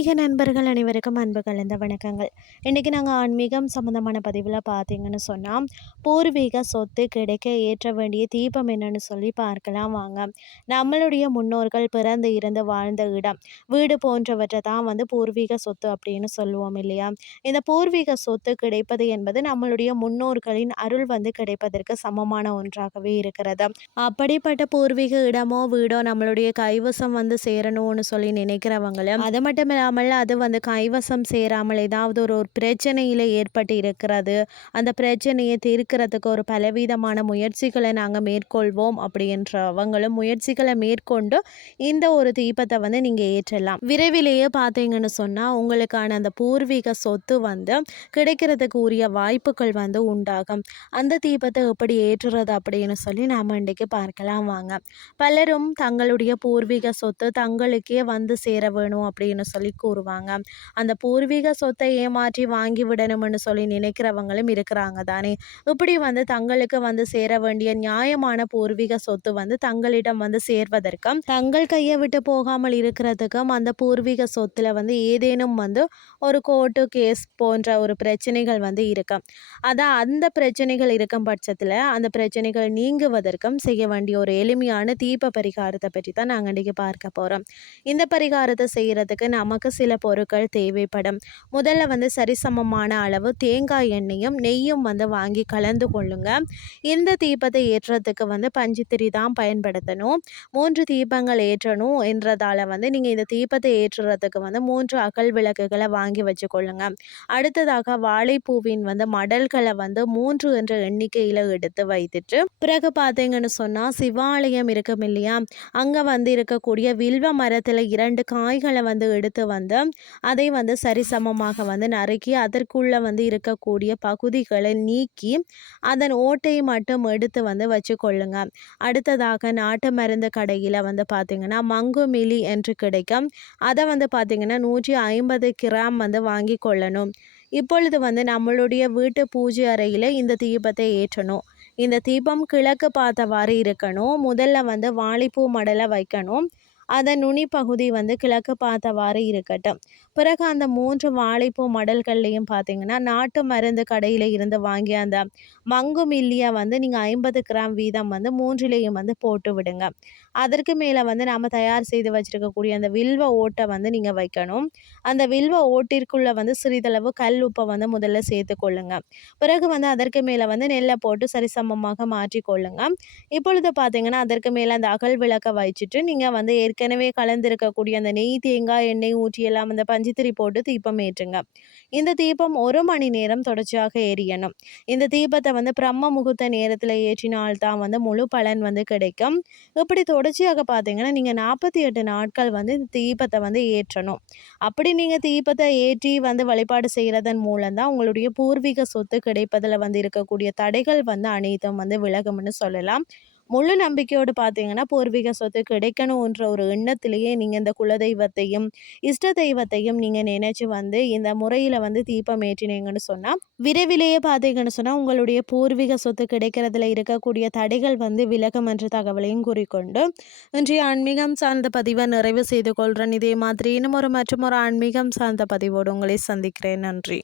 ஆன்மீக நண்பர்கள் அனைவருக்கும் அன்பு கலந்த வணக்கங்கள். இன்றைக்கி நாங்கள் ஆன்மீகம் சம்மந்தமான பதிவில் பார்த்தீங்கன்னு சொன்னால் பூர்வீக சொத்து கிடைக்க ஏற்ற வேண்டிய தீபம் என்னன்னு சொல்லி பார்க்கலாம் வாங்க. நம்மளுடைய முன்னோர்கள் பிறந்து இருந்து வாழ்ந்த இடம். வீடு போன்றவற்றை தான் வந்து பூர்வீக சொத்து அப்படின்னு சொல்லுவோம் இல்லையா? இந்த பூர்வீக சொத்து கிடைப்பது என்பது நம்மளுடைய முன்னோர்களின் அருள் வந்து கிடைப்பதற்கு சமமான ஒன்றாகவே இருக்கிறது. அப்படிப்பட்ட பூர்வீக இடமோ வீடோ நம்மளுடைய கைவசம் வந்து சேரணும்னு சொல்லி நினைக்கிறவங்களும் அது மட்டும் இல்லாமல் அது வந்து கைவசம் சேராமல் ஏதாவது ஒரு ஒரு பிரச்சனையில் ஏற்பட்டு இருக்கிறது. அந்த பிரச்சனையை தீர்க்கிறதுக்கு ஒரு பலவிதமான முயற்சிகளை நாங்கள் மேற்கொள்வோம் அப்படின்றவங்களும் முயற்சிகளை மேற்கொண்டு இந்த ஒரு தீபத்தை வந்து நீங்கள் ஏற்றலாம். விரைவிலேயே பார்த்தீங்கன்னு சொன்னால் உங்களுக்கான அந்த பூர்வீக சொத்து வந்து கிடைக்கிறதுக்கு உரிய வாய்ப்புகள் வந்து உண்டாகும். அந்த தீபத்தை எப்படி ஏற்றுறது அப்படின்னு சொல்லி நாம் இன்றைக்கு பார்க்கலாம் வாங்க. பலரும் தங்களுடைய பூர்வீக சொத்து தங்களுக்கே வந்து சேர வேணும் அப்படின்னு சொல்லி கூறுவாங்க. அந்த பூர்வீக சொத்தை ஏமாற்றி வாங்கி விடணும்னு சொல்லி நினைக்கிறவங்களும் இருக்கிறாங்க தானே. இப்படி வந்து தங்களுக்கு வந்து சேர வேண்டிய நியாயமான பூர்வீக சொத்து வந்து தங்களிடம் வந்து சேர்வதற்கும் தங்கள் கையை விட்டு போகாமல் இருக்கிறதுக்கும் அந்த பூர்வீக சொத்துல வந்து ஏதேனும் வந்து ஒரு கோர்ட்டு கேஸ் போன்ற ஒரு பிரச்சனைகள் வந்து இருக்கும். அதான் அந்த பிரச்சனைகள் இருக்கும் பட்சத்தில் அந்த பிரச்சனைகள் நீங்குவதற்கும் செய்ய வேண்டிய ஒரு எளிமையான தீப பரிகாரத்தை பற்றி தான் நாங்கள் இன்றைக்கி பார்க்க போகிறோம் இந்த பரிகாரத்தை செய்கிறதுக்கு நமக்கு சில பொருட்கள் தேவைப்படும். முதல்ல வந்து சரிசமமான அளவு தேங்காய் எண்ணெயும் நெய்யும் வந்து வாங்கி கலந்து கொள்ளுங்க. இந்த தீபத்தை ஏற்றுறதுக்கு வந்து பஞ்சுத்திரி தான் பயன்படுத்தணும். மூன்று தீபங்கள் ஏற்றணும் என்றதால் வந்து நீங்கள் இந்த தீபத்தை ஏற்றுறதுக்கு வந்து மூன்று அகல் விளக்குகளை வாங்கி வச்சுக்கொள்ளுங்க. அடுத்ததாக வாழைப்பூவின் வந்து மடல்களை வந்து மூன்று என்ற எண்ணிக்கையில் எடுத்து வைத்துட்டு பிறகு பார்த்தீங்கன்னு சொன்னால் சிவாலயம் இருக்கும் இல்லையா? அங்கே வந்து இருக்கக்கூடிய வில்வ மரத்தில் இரண்டு காய்களை வந்து எடுத்து வந்து வந்து அதை வந்து சரிசமமாக வந்து நறுக்கி அதற்குள்ளே வந்து இருக்கக்கூடிய பகுதிகளை நீக்கி அதன் ஓட்டையை மட்டும் எடுத்து வந்து வச்சுக்கொள்ளுங்க. அடுத்ததாக நாட்டு மருந்து கடையில் வந்து பார்த்திங்கன்னா மங்குமிலி என்று கிடைக்கும். அதை வந்து பார்த்திங்கன்னா நூற்றி ஐம்பது கிராம் வந்து வாங்கி கொள்ளணும். இப்பொழுது வந்து நம்மளுடைய வீட்டு பூஜை அறையில் இந்த தீபத்தை ஏற்றணும். இந்த தீபம் கிழக்கு பார்த்தவாறு இருக்கணும். முதல்ல வந்து வாழைப்பூ மடலை வைக்கணும். அதன் நுனி பகுதி வந்து கிழக்கு பார்த்தவாறு இருக்கட்டும். பிறகு அந்த மூன்று வாழைப்பூ மடல்கள்லையும் பார்த்தீங்கன்னா நாட்டு மருந்து கடையில் இருந்து வாங்கிய அந்த மங்கு மில்லியை வந்து நீங்கள் ஐம்பது கிராம் வீதம் வந்து மூன்றிலையும் வந்து போட்டு விடுங்க. அதற்கு மேலே வந்து நாம் தயார் செய்து வச்சுருக்கக்கூடிய அந்த வில்வ ஓட்டை வந்து நீங்கள் வைக்கணும். அந்த வில்வ ஓட்டிற்குள்ளே வந்து சிறிதளவு கல் உப்பை வந்து முதல்ல சேர்த்து கொள்ளுங்க. பிறகு வந்து அதற்கு மேலே வந்து நெல்லை போட்டு சரிசமமாக மாற்றி கொள்ளுங்க. இப்பொழுது பார்த்தீங்கன்னா அதற்கு மேலே அந்த அகல் விளக்கை வச்சுட்டு நீங்கள் வந்து ஏற்கனவே கலந்திருக்கக்கூடிய அந்த நெய் தேங்காய் எண்ணெய் ஊற்றி எல்லாம் அந்த பஞ்சுத்திரி போட்டு தீபம் ஏற்றுங்க. இந்த தீபம் ஒரு மணி நேரம் தொடர்ச்சியாக எரியணும். இந்த தீபத்தை வந்து பிரம்ம முகூர்த்த நேரத்தில் ஏற்றினால்தான் வந்து முழு பலன் வந்து கிடைக்கும். இப்படி தொடர்ச்சியாக பார்த்தீங்கன்னா நீங்கள் நாற்பத்தி எட்டு நாட்கள் வந்து இந்த தீபத்தை வந்து ஏற்றணும். அப்படி நீங்கள் தீபத்தை ஏற்றி வந்து வழிபாடு செய்கிறதன் மூலம் தான் உங்களுடைய பூர்வீக சொத்து கிடைப்பதில் வந்து இருக்கக்கூடிய தடைகள் வந்து அனைத்தும் வந்து விலகும்னு சொல்லலாம். முழு நம்பிக்கையோடு பார்த்தீங்கன்னா பூர்வீக சொத்து கிடைக்கணுன்ற ஒரு எண்ணத்திலேயே நீங்கள் இந்த குலதெய்வத்தையும் இஷ்ட தெய்வத்தையும் நீங்கள் நினைச்சு வந்து இந்த முறையில் வந்து தீபம் ஏற்றினீங்கன்னு சொன்னால் விரைவிலேயே பார்த்தீங்கன்னு சொன்னால் உங்களுடைய பூர்வீக சொத்து கிடைக்கிறதுல இருக்கக்கூடிய தடைகள் வந்து விலகும் என்ற தகவலையும் கூறிக்கொண்டு இன்றைய ஆன்மீகம் சார்ந்த பதிவை நிறைவு செய்து கொள்கிறேன் இதே மாதிரி இன்னும் ஒரு மற்றும் ஒரு ஆன்மீகம் சார்ந்த பதிவோடு உங்களை சந்திக்கிறேன். நன்றி.